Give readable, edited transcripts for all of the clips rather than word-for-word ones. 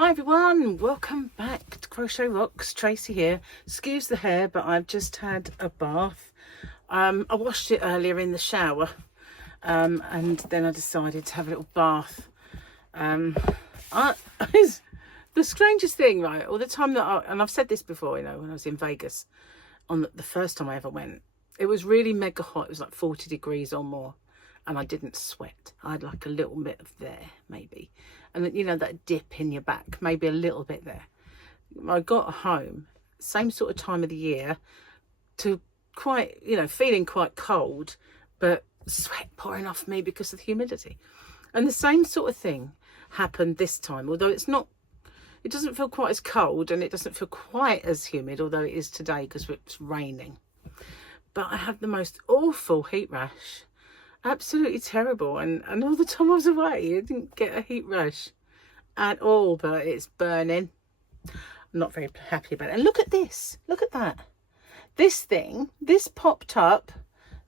Hi everyone, welcome back to Crochet Rocks. Tracy here. Excuse the hair, but I've just had a bath. I washed it earlier in the shower, and then I decided to have a little bath. It's the strangest thing, right? All the time that and I've said this before, you know, when I was in Vegas on the first time I ever went, it was really mega hot. It was like 40 degrees or more, and I didn't sweat. I had like a little bit of there, maybe. And you know, that dip in your back, maybe a little bit there. I got home, same sort of time of the year, to quite, you know, feeling quite cold, but sweat pouring off me because of the humidity. And the same sort of thing happened this time, although it doesn't feel quite as cold and it doesn't feel quite as humid, although it is today because it's raining. But I have the most awful heat rash. Absolutely terrible, and all the time I was away I didn't get a heat rash at all, but it's burning. I'm not very happy about it. And look at this, look at that. This popped up.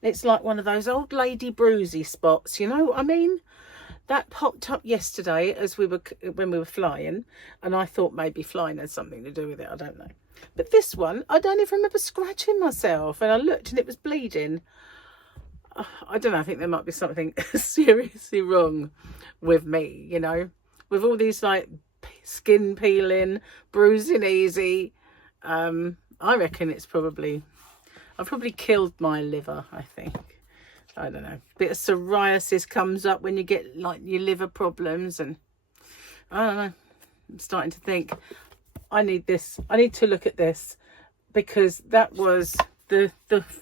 It's like one of those old lady bruisey spots, you know what I mean? That popped up yesterday when we were flying, and I thought maybe flying had something to do with it, I don't know. But this one, I don't even remember scratching myself, and I looked and it was bleeding. I don't know, I think there might be something seriously wrong with me, you know, with all these like skin peeling, bruising easy. I reckon I've probably killed my liver, I think. I don't know. Bit of psoriasis comes up when you get like your liver problems, and I don't know. I'm starting to think I need to look at this, because that was the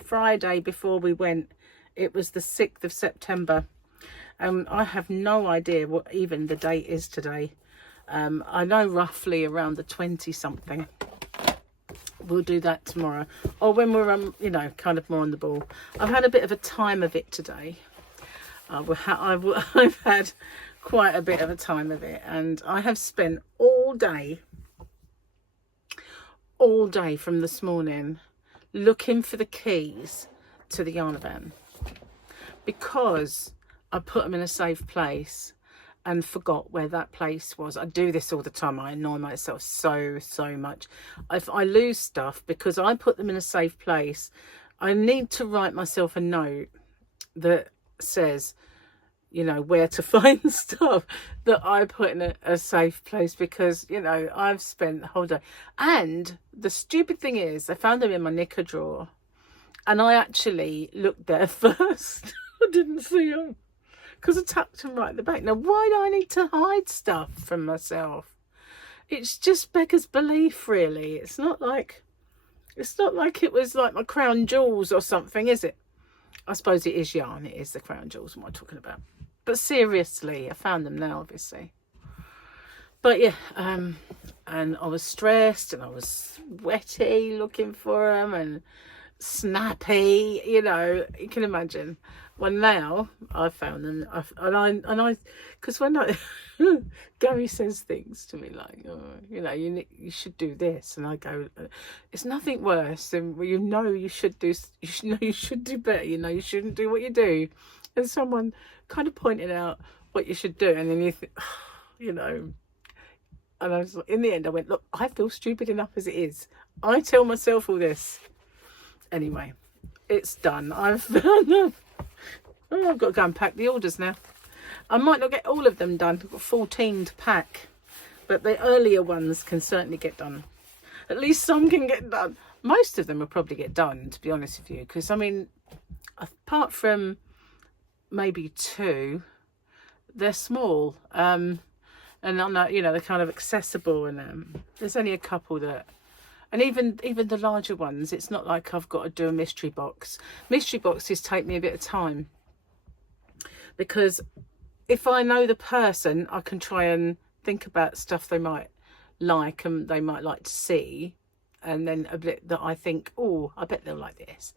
Friday before we went. It was the 6th of September. I have no idea what even the date is today. I know roughly around the 20-something. We'll do that tomorrow. Or when we're, you know, kind of more on the ball. I've had a bit of a time of it today. I've had quite a bit of a time of it. And I have spent all day from this morning looking for the keys to the yarn van, because I put them in a safe place and forgot where that place was. I do this all the time. I annoy myself so much. If I lose stuff because I put them in a safe place, I need to write myself a note that says, you know, where to find stuff that I put in a safe place, because, you know, I've spent the whole day. And the stupid thing is, I found them in my knicker drawer, and I actually looked there first. I didn't see them because I tucked them right at the back. Now, why do I need to hide stuff from myself? It's just beggars belief, really. It's not like it was like my crown jewels or something, is it? I suppose it is yarn. It is the crown jewels. What am I talking about? But seriously, I found them now, obviously. But yeah, and I was stressed and I was sweaty looking for them and snappy, you know, you can imagine. Well, now I found them, and I because when Gary says things to me like, oh, you know, you should do this, and I go, it's nothing worse than, you know, you should do better, you know, you shouldn't do what you do, and someone kind of pointed out what you should do, and then you think, oh, you know. And I was, in the end, I went, look, I feel stupid enough as it is. I tell myself all this. Anyway, it's done. I've found them. Oh, I've got to go and pack the orders now. I might not get all of them done. I've got 14 to pack. But the earlier ones can certainly get done. At least some can get done. Most of them will probably get done, to be honest with you. Because, I mean, apart from maybe 2, they're small. And, I'm not, you know, they're kind of accessible. And there's only a couple that... And even the larger ones, it's not like I've got to do a mystery box. Mystery boxes take me a bit of time, because if I know the person, I can try and think about stuff they might like and they might like to see, and then a bit that I think, oh, I bet they'll like this.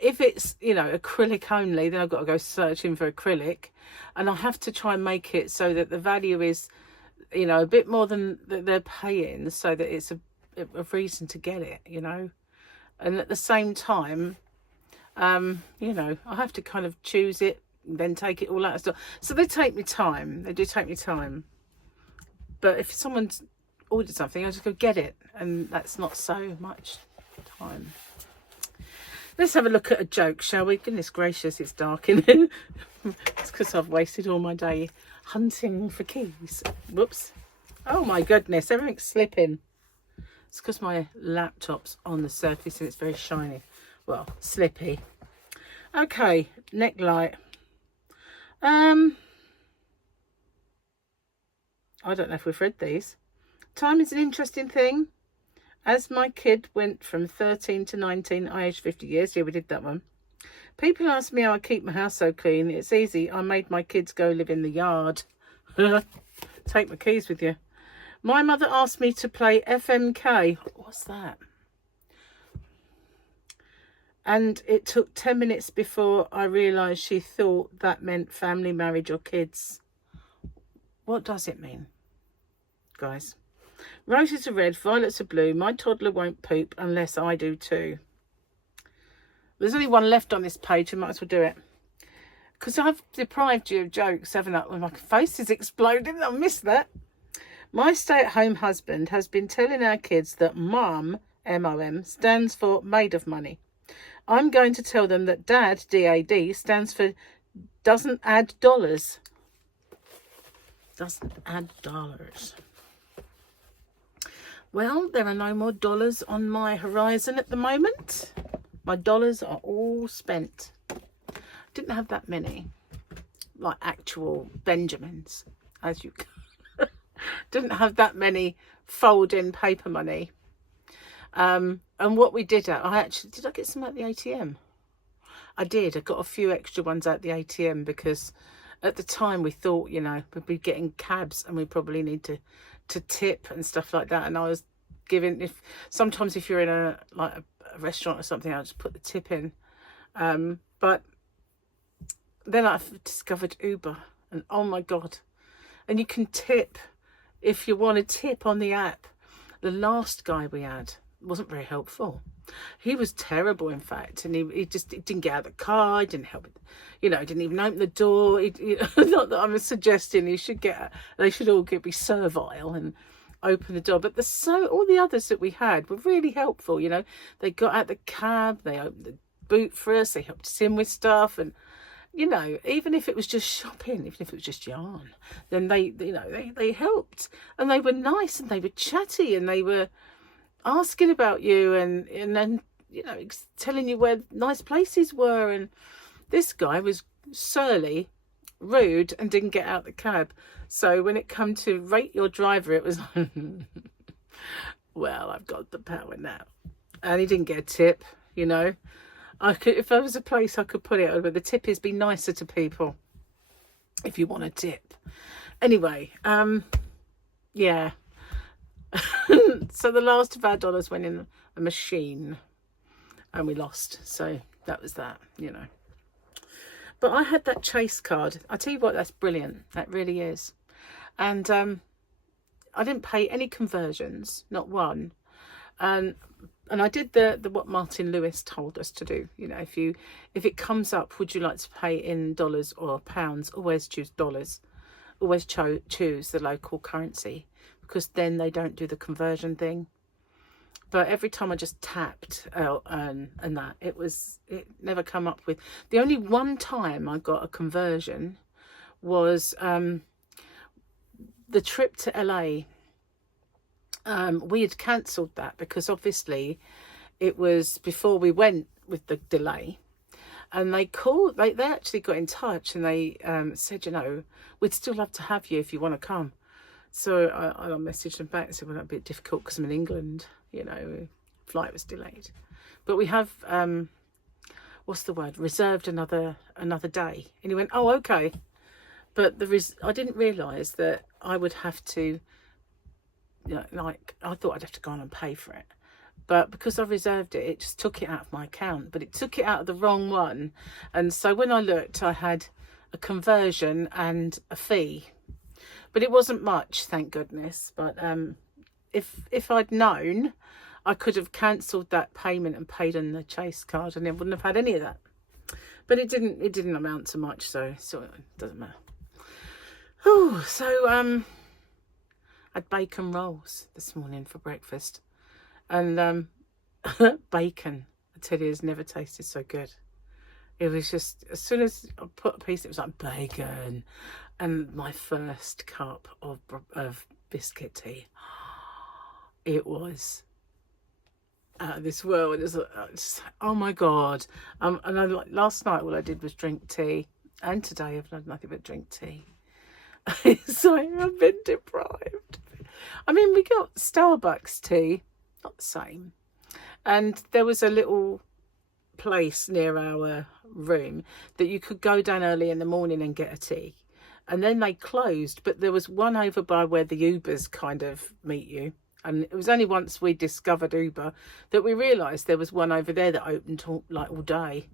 If it's, you know, acrylic only, then I've got to go searching for acrylic, and I have to try and make it so that the value is, you know, a bit more than they're paying, so that it's a reason to get it, you know. And at the same time, you know, I have to kind of choose it, then take it all out of stock. So they take me time. They do take me time. But if someone's ordered something, I just go get it, and that's not so much time. Let's have a look at a joke, shall we? Goodness gracious, it's dark in here. It's because I've wasted all my day hunting for keys. Whoops. Oh my goodness, everything's slipping. It's because my laptop's on the surface and it's very shiny. Well, slippy. Okay, neck light. I don't know if we've read these. Time is an interesting thing. As my kid went from 13 to 19, I aged 50 years. Yeah, we did that one. People ask me how I keep my house so clean. It's easy. I made my kids go live in the yard. Take my keys with you. My mother asked me to play FMK. What's that? And it took 10 minutes before I realised she thought that meant family, marriage or kids. What does it mean, guys? Roses are red, violets are blue. My toddler won't poop unless I do too. There's only one left on this page. I might as well do it. Because I've deprived you of jokes, haven't I? My face is exploding. I missed that. My stay-at-home husband has been telling our kids that Mum, M-O-M, stands for made of money. I'm going to tell them that Dad, D-A-D, stands for doesn't add dollars. Doesn't add dollars. Well, there are no more dollars on my horizon at the moment. My dollars are all spent. Didn't have that many, like actual Benjamins, as you didn't have that many fold-in paper money. And what we did did I get some at the ATM? I did. I got a few extra ones at the ATM because at the time we thought, you know, we'd be getting cabs and we probably need to tip and stuff like that. And I was giving, sometimes if you're in a restaurant or something, I'll just put the tip in. But then I've discovered Uber, and oh my God. And you can tip if you want to tip on the app. The last guy we had wasn't very helpful. He was terrible, in fact, and he didn't get out of the car. He didn't help, you know, didn't even open the door. Not that I'm suggesting they should all be servile and open the door, but all the others that we had were really helpful. You know, they got out the cab, they opened the boot for us, they helped us in with stuff, and you know, even if it was just shopping, even if it was just yarn, then they helped, and they were nice, and they were chatty, and they were asking about you, and then, you know, telling you where nice places were. And this guy was surly, rude, and didn't get out the cab. So when it come to rate your driver, it was well, I've got the power now. And he didn't get a tip, you know. If there was a place I could put it over, the tip is be nicer to people if you want a tip. Anyway, yeah. So the last of our dollars went in a machine and we lost. So that was that, you know. But I had that Chase card. I tell you what, that's brilliant. That really is. And I didn't pay any conversions, not one. And I did the what Martin Lewis told us to do. You know, if it comes up, would you like to pay in dollars or pounds? Always choose dollars. Always choose the local currency, because then they don't do the conversion thing. But every time I just tapped and that, it never come up with. The only one time I got a conversion was the trip to LA. We had cancelled that because obviously it was before we went with the delay. And they actually got in touch and they said, you know, we'd still love to have you if you want to come. So I messaged them back and said, well, that'd be difficult because I'm in England, you know, flight was delayed. But we have, reserved another day. And he went, oh, okay. But I didn't realise that I would have to, you know, I thought I'd have to go on and pay for it. But because I reserved it, it just took it out of my account. But it took it out of the wrong one. And so when I looked, I had a conversion and a fee. But it wasn't much, thank goodness. But if I'd known, I could have cancelled that payment and paid on the Chase card, and it wouldn't have had any of that. But it didn't amount to much, so it doesn't matter. Oh, so I had bacon rolls this morning for breakfast. And bacon, I tell you, has never tasted so good. It was just, as soon as I put a piece, it was like bacon. And my first cup of biscuit tea, it was out of this world. It was oh my God. And last night all I did was drink tea. And today I've done nothing but drink tea. It's like I've been deprived. I mean, we got Starbucks tea, not the same. And there was a little place near our room that you could go down early in the morning and get a tea. And then they closed, but there was one over by where the Ubers kind of meet you. And it was only once we discovered Uber that we realised there was one over there that opened all day.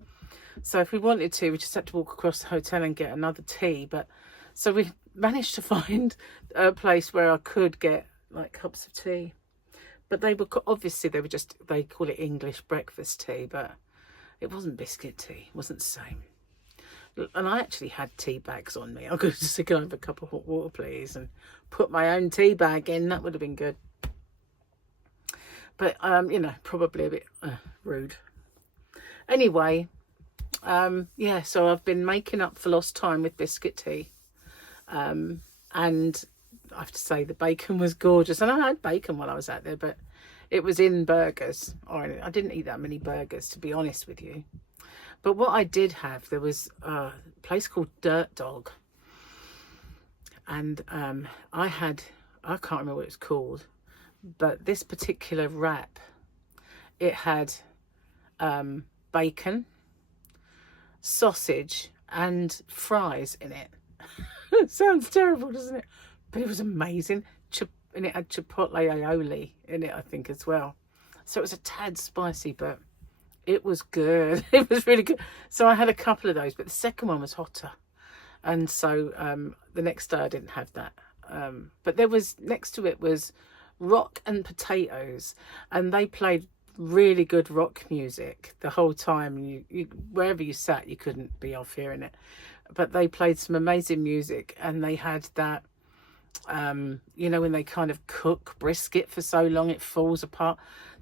So if we wanted to, we just had to walk across the hotel and get another tea. But so we managed to find a place where I could get like cups of tea. But they were obviously they call it English breakfast tea, but it wasn't biscuit tea. It wasn't the same. And I actually had tea bags on me. I could just say, "Can I have a cup of hot water, please?" and put my own tea bag in. That would have been good. But you know, probably a bit rude. Anyway, yeah. So I've been making up for lost time with biscuit tea, and I have to say the bacon was gorgeous. And I had bacon while I was out there, but it was in burgers. I didn't eat that many burgers, to be honest with you. But what I did have, there was a place called Dirt Dog. And I can't remember what it's called, but this particular wrap, it had bacon, sausage and fries in it. It sounds terrible, doesn't it? But it was amazing. And it had chipotle aioli in it, I think, as well. So it was a tad spicy, but it was good. It was really good. So I had a couple of those, but the second one was hotter. And so the next day I didn't have that. But there was, next to it was rock and potatoes. And they played really good rock music the whole time. You wherever you sat, you couldn't be off hearing it. But they played some amazing music, and they had that, you know, when they kind of cook brisket for so long it falls apart.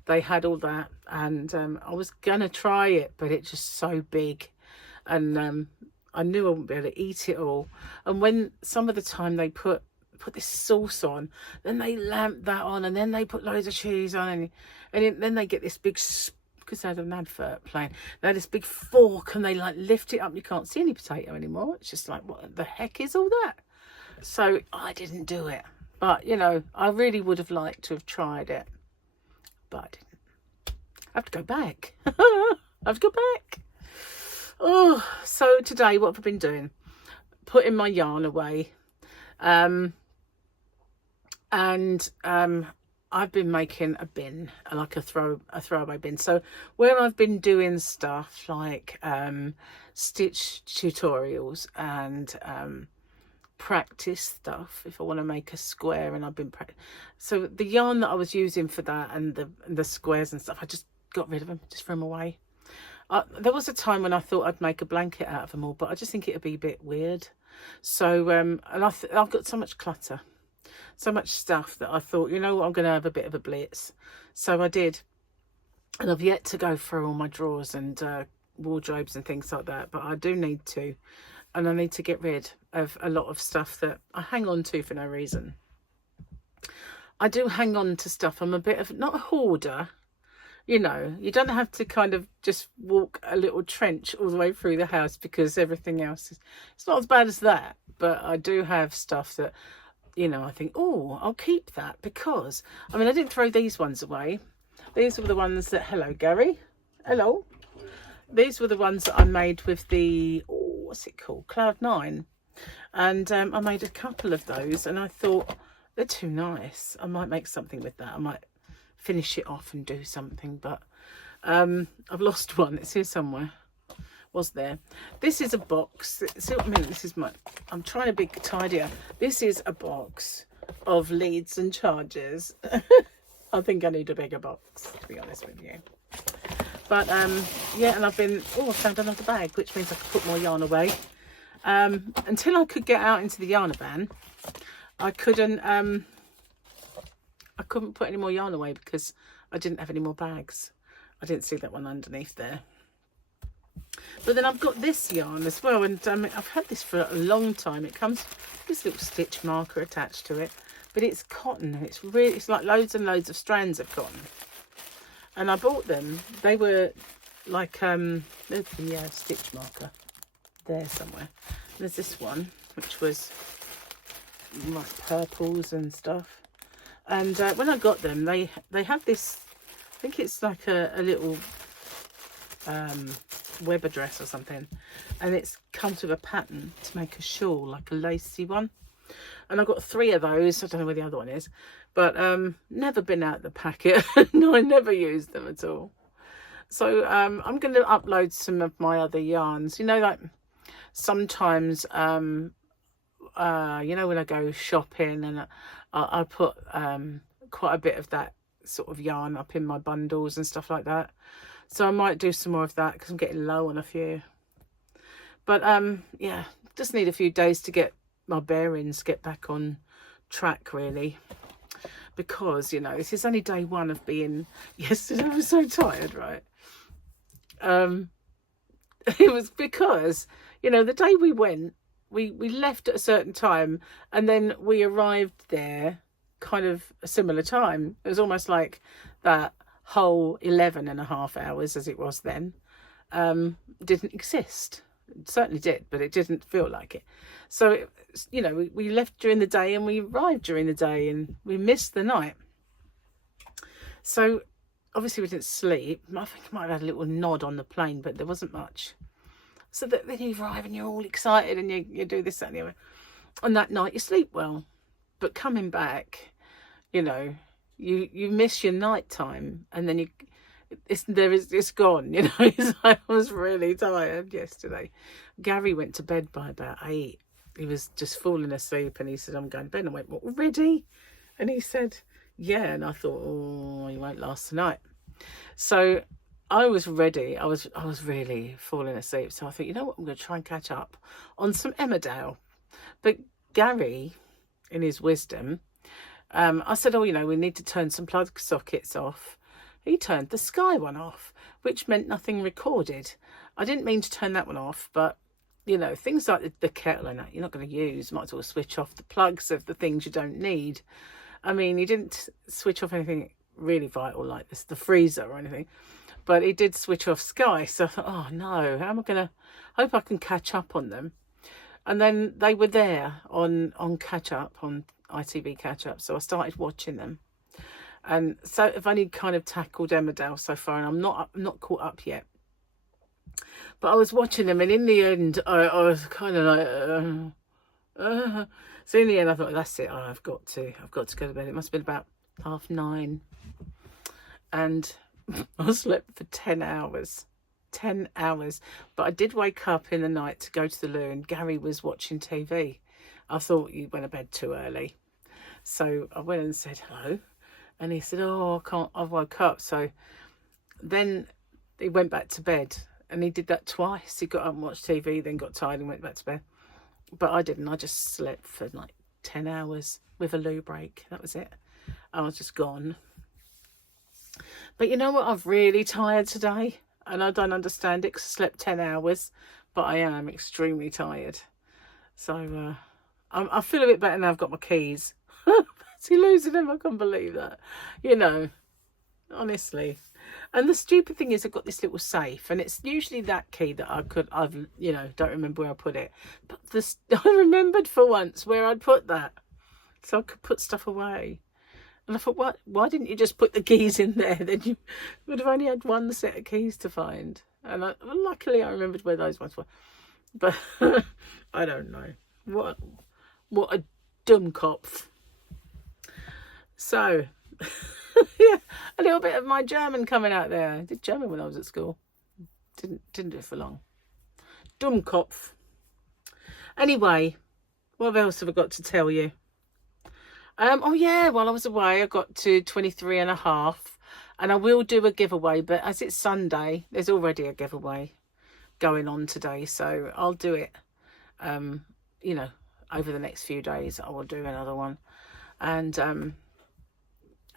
They had all that, and I was gonna try it, but it's just so big, and I knew I wouldn't be able to eat it all. And when some of the time they put this sauce on, then they lamp that on, and then they put loads of cheese on, and then they get this big, because they had an advert playing, they had this big fork, and they like lift it up. You can't see any potato anymore. It's just like, what the heck is all that? So I didn't do it, but you know, I really would have liked to have tried it, but I didn't. I have to go back. I have to go back. Oh, so today what have I been doing? Putting my yarn away, and I've been making a bin, like a throwaway bin. So where I've been doing stuff like stitch tutorials and practice stuff, if I want to make a square, and I've been so the yarn that I was using for that and the squares and stuff, I just got rid of them, just threw them away. There was a time when I thought I'd make a blanket out of them all, but I just think it'd be a bit weird. So and I've got so much clutter, so much stuff, that I thought, you know what, I'm going to have a bit of a blitz. So I did, and I've yet to go through all my drawers and wardrobes and things like that, but I do need to. And I need to get rid of a lot of stuff that I hang on to for no reason. I do hang on to stuff. I'm a bit of, not a hoarder, you know. You don't have to kind of just walk a little trench all the way through the house because everything else is, it's not as bad as that. But I do have stuff that, you know, I think, oh, I'll keep that because, I mean, I didn't throw these ones away. These were the ones that, hello, Gary. Hello. These were the ones that I made with the, what's it called, Cloud9, and I made a couple of those, and I thought they're too nice. I might make something with that. I might finish it off and do something, but I've lost one. It's here somewhere. Was there? This is a box. See what I mean? This is my, I'm trying to be tidier. This is a box of leads and charges. I think I need a bigger box, to be honest with you. But yeah, and I've been, I found another bag, which means I can put more yarn away. Until I could get out into the yarn van, I couldn't I couldn't put any more yarn away because I didn't have any more bags. I didn't see that one underneath there. But then I've got this yarn as well, and I've had this for a long time. It comes with this little stitch marker attached to it, but it's cotton. It's like loads and loads of strands of cotton. And I bought them. They were like there's the stitch marker there somewhere. There's this one which was like purples and stuff. And when I got them, they have this. I think it's like a little web address or something, and it's comes with a pattern to make a shawl, like a lacy one. And I got 3 of those. I don't know where the other one is, but never been out the packet. No, I never used them at all. So I'm going to upload some of my other yarns. You know, like sometimes you know, when I go shopping, and I put quite a bit of that sort of yarn up in my bundles and stuff like that. So I might do some more of that because I'm getting low on a few. But yeah, just need a few days to get my bearings, get back on track really. Because, you know, this is only day 1 of being... Yesterday I was so tired, right? It was because, you know, the day we went, we left at a certain time, and then we arrived there kind of a similar time. It was almost like that whole 11.5 hours, as it was then, didn't exist. It certainly did, but it didn't feel like it. So, you know, we left during the day and we arrived during the day, and we missed the night. So obviously we didn't sleep. I think I might have had a little nod on the plane, but there wasn't much. So that then you arrive and you're all excited, and you do this, that and the other. And that night you sleep well. But coming back, you know, you miss your night time, and then it's gone, you know. I was really tired yesterday. Gary went to bed by about 8. He was just falling asleep, and he said, I'm going to bed. And I went, what, already? And he said, yeah. And I thought, oh, you won't last tonight. So I was ready. I was really falling asleep. So I thought, you know what, I'm going to try and catch up on some Emmerdale. But Gary, in his wisdom, I said, oh, you know, we need to turn some plug sockets off. He turned the Sky one off, which meant nothing recorded. I didn't mean to turn that one off, but, you know, things like the kettle and that you're not going to use. Might as well switch off the plugs of the things you don't need. I mean, he didn't switch off anything really vital like this, the freezer or anything, but he did switch off Sky. So I thought, oh no, how am I going to, hope I can catch up on them. And then they were there on catch up, on ITV catch up. So I started watching them. And so I've only kind of tackled Emmerdale so far, and I'm not caught up yet. But I was watching them, and in the end, I was kind of like, So in the end, I thought, that's it. I've got to go to bed. It must have been about 9:30, and I slept for 10 hours. 10 hours. But I did wake up in the night to go to the loo, and Gary was watching TV. I thought you went to bed too early, so I went and said hello. And he said, oh, I can't, I woke up. So then he went back to bed, and he did that twice. He got up and watched TV, then got tired and went back to bed. But I didn't. I just slept for like 10 hours with a loo break. That was it. I was just gone. But you know what? I'm really tired today, and I don't understand it because I slept 10 hours, but I am extremely tired. So I feel a bit better now I've got my keys. Is he losing them? I can't believe that. You know, honestly. And the stupid thing is I've got this little safe, and it's usually that key that I've you know, don't remember where I put it. But I remembered for once where I'd put that, so I could put stuff away. And I thought, why didn't you just put the keys in there? Then you would have only had one set of keys to find. And luckily I remembered where those ones were. But I don't know. What a Dummkopf. So, yeah, a little bit of my German coming out there. I did German when I was at school. Didn't do it for long. Dummkopf. Anyway, what else have I got to tell you? Oh yeah, while I was away, I got to 23.5, and I will do a giveaway, but as it's Sunday, there's already a giveaway going on today, so I'll do it, you know, over the next few days. I will do another one, and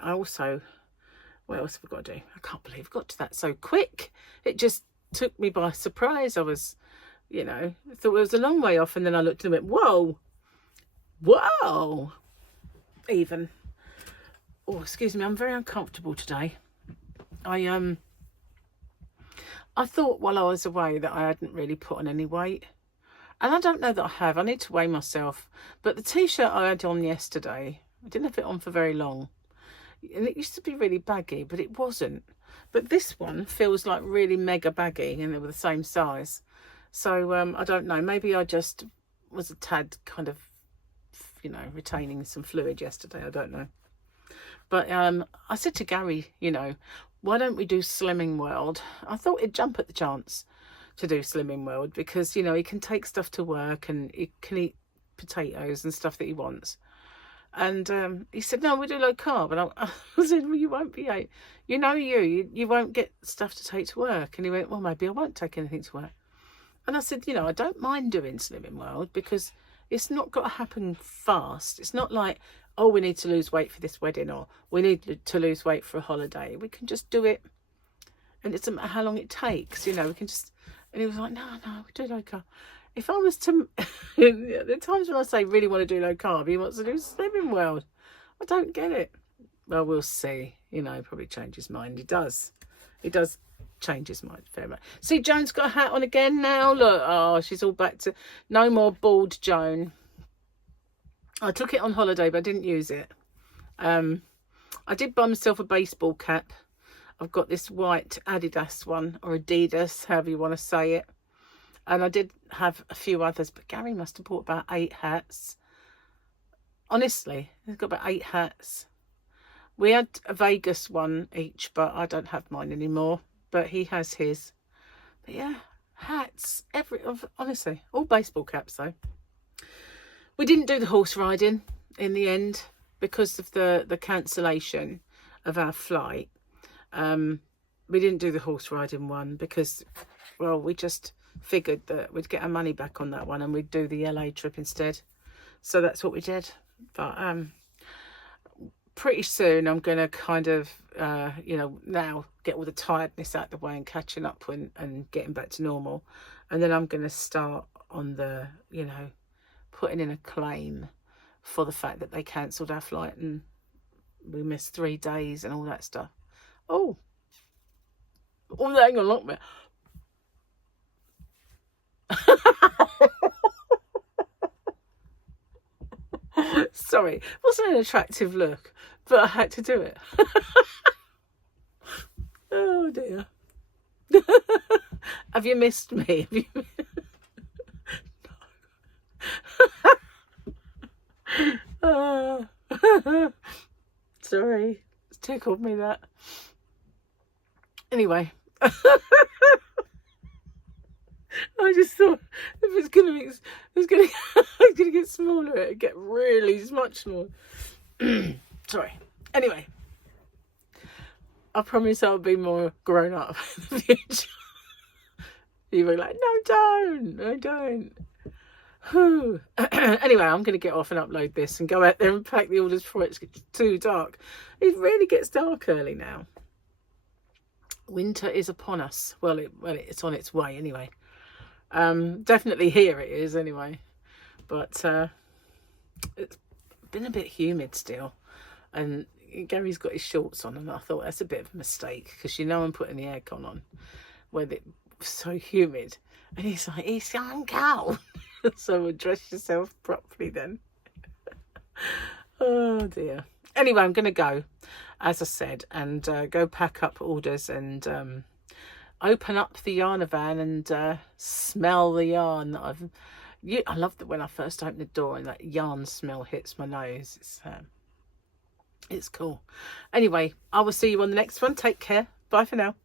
I also, what else have I got to do? I can't believe I got to that so quick. It just took me by surprise. I was, you know, I thought it was a long way off, and then I looked and went, whoa, whoa, even. Oh, excuse me, I'm very uncomfortable today. I thought while I was away that I hadn't really put on any weight. And I don't know that I have. I need to weigh myself. But the t-shirt I had on yesterday, I didn't have it on for very long. And it used to be really baggy, but it wasn't. But this one feels like really mega baggy, and they were the same size. So I don't know. Maybe I just was a tad kind of, you know, retaining some fluid yesterday. I don't know. But I said to Gary, you know, why don't we do Slimming World? I thought he'd jump at the chance to do Slimming World, because, you know, he can take stuff to work and he can eat potatoes and stuff that he wants. And he said, no, we do low carb. And I said, well, you won't be, you know, you won't get stuff to take to work. And he went, well, maybe I won't take anything to work. And I said, you know, I don't mind doing Slimming World, because it's not got to happen fast. It's not like, oh, we need to lose weight for this wedding, or we need to lose weight for a holiday. We can just do it, and it doesn't matter how long it takes, you know, we can just. And he was like, no, we do low carb. If I was to, the times when I say really want to do low carb, he wants to do Slimming World. I don't get it. Well, we'll see. You know, probably change his mind. He does change his mind very much. See, Joan's got a hat on again now. Look, oh, she's all back to, no more bald Joan. I took it on holiday, but I didn't use it. I did buy myself a baseball cap. I've got this white Adidas one, or Adidas, however you want to say it. And I did have a few others, but Gary must have bought about 8 hats. Honestly, he's got about 8 hats. We had a Vegas one each, but I don't have mine anymore. But he has his. But yeah, hats, honestly, all baseball caps though. We didn't do the horse riding in the end because of the cancellation of our flight. We didn't do the horse riding one because, well, we just figured that we'd get our money back on that one and we'd do the LA trip instead. So that's what we did. But pretty soon I'm going to kind of, you know, now get all the tiredness out of the way and catching up and getting back to normal. And then I'm going to start on the, you know, putting in a claim for the fact that they cancelled our flight and we missed 3 days and all that stuff. Oh, hang on, look, man. Sorry, it wasn't an attractive look, but I had to do it. Oh dear. Have you missed me? Have you... No. Sorry, it's tickled me that. Anyway. I just thought if it's gonna get smaller, it'd get really much smaller. Sorry. Anyway, I promise I'll be more grown up in the future. You were like, no, don't. Anyway, I'm going to get off and upload this and go out there and pack the orders before it's too dark. It really gets dark early now. Winter is upon us. Well, it's on its way anyway. Definitely here it is anyway. But it's been a bit humid still. And Gary's got his shorts on, and I thought that's a bit of a mistake because you know I'm putting the aircon on when it's so humid. And he's like, it's so cold. So dress yourself properly then. Oh dear. Anyway, I'm going to go, as I said, and go pack up orders and open up the yarn van and smell the yarn that I love that when I first open the door and that yarn smell hits my nose. It's cool. Anyway, I will see you on the next one. Take care. Bye for now.